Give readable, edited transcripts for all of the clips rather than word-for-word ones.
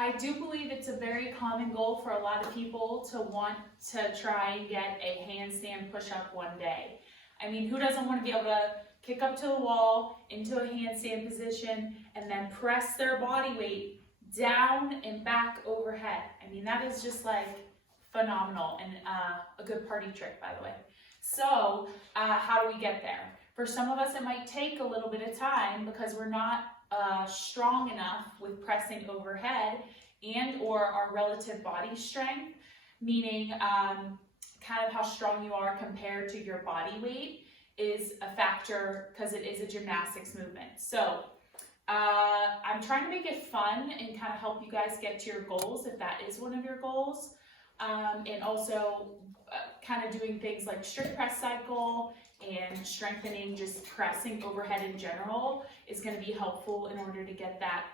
I do believe it's a very common goal for a lot of people to want to try and get a handstand push-up one day. I mean, who doesn't want to be able to kick up to the wall into a handstand position and then press their body weight down and back overhead? I mean, that is just like phenomenal and a good party trick, by the way. So how do we get there? For some of us, it might take a little bit of time because we're not strong enough with pressing overhead and or our relative body strength, meaning kind of how strong you are compared to your body weight is a factor because it is a gymnastics movement. So I'm trying to make it fun and kind of help you guys get to your goals if that is one of your goals, and also kind of doing things like strict press cycle and strengthening just pressing overhead in general is going to be helpful in order to get that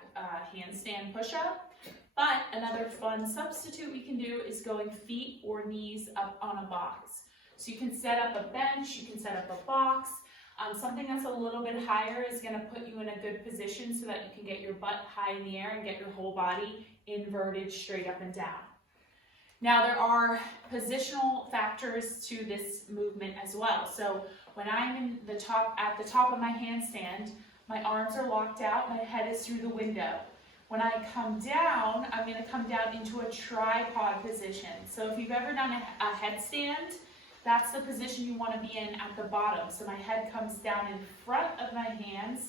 handstand push-up. But another fun substitute we can do is going feet or knees up on a box. So you can set up a bench, you can set up a box. Something that's a little bit higher is going to put you in a good position so that you can get your butt high in the air and get your whole body inverted straight up and down. Now there are positional factors to this movement as well. So when I'm at the top of my handstand, my arms are locked out, my head is through the window. When I come down, I'm going to come down into a tripod position. So if you've ever done a headstand, that's the position you want to be in at the bottom. So my head comes down in front of my hands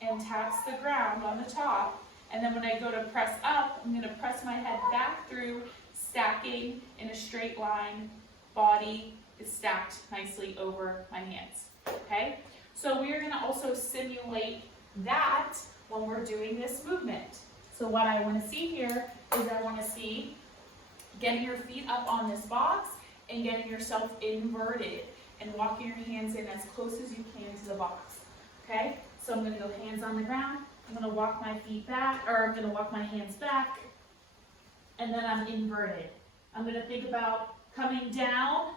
and taps the ground on the top. And then when I go to press up, I'm going to press my head back through, stacking in a straight line. Body is stacked nicely over my hands. Okay? So we are going to also simulate that when we're doing this movement. So what I want to see here is I want to see getting your feet up on this box and getting yourself inverted and walking your hands in as close as you can to the box. Okay? So I'm going to go hands on the ground. I'm going to walk my feet back, or I'm going to walk my hands back, and then I'm inverted. I'm going to think about coming down,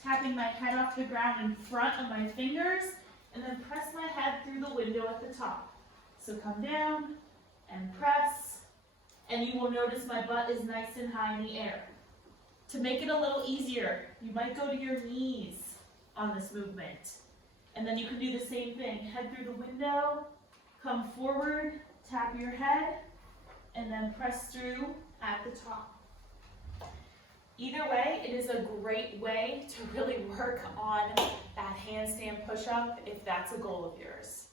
tapping my head off the ground in front of my fingers, and then press my head through the window at the top. So come down and press, and you will notice my butt is nice and high in the air. To make it a little easier, you might go to your knees on this movement. And then you can do the same thing. Head through the window, come forward, tap your head, and then press through at the top. Either way, it is a great way to really work on that handstand push-up if that's a goal of yours.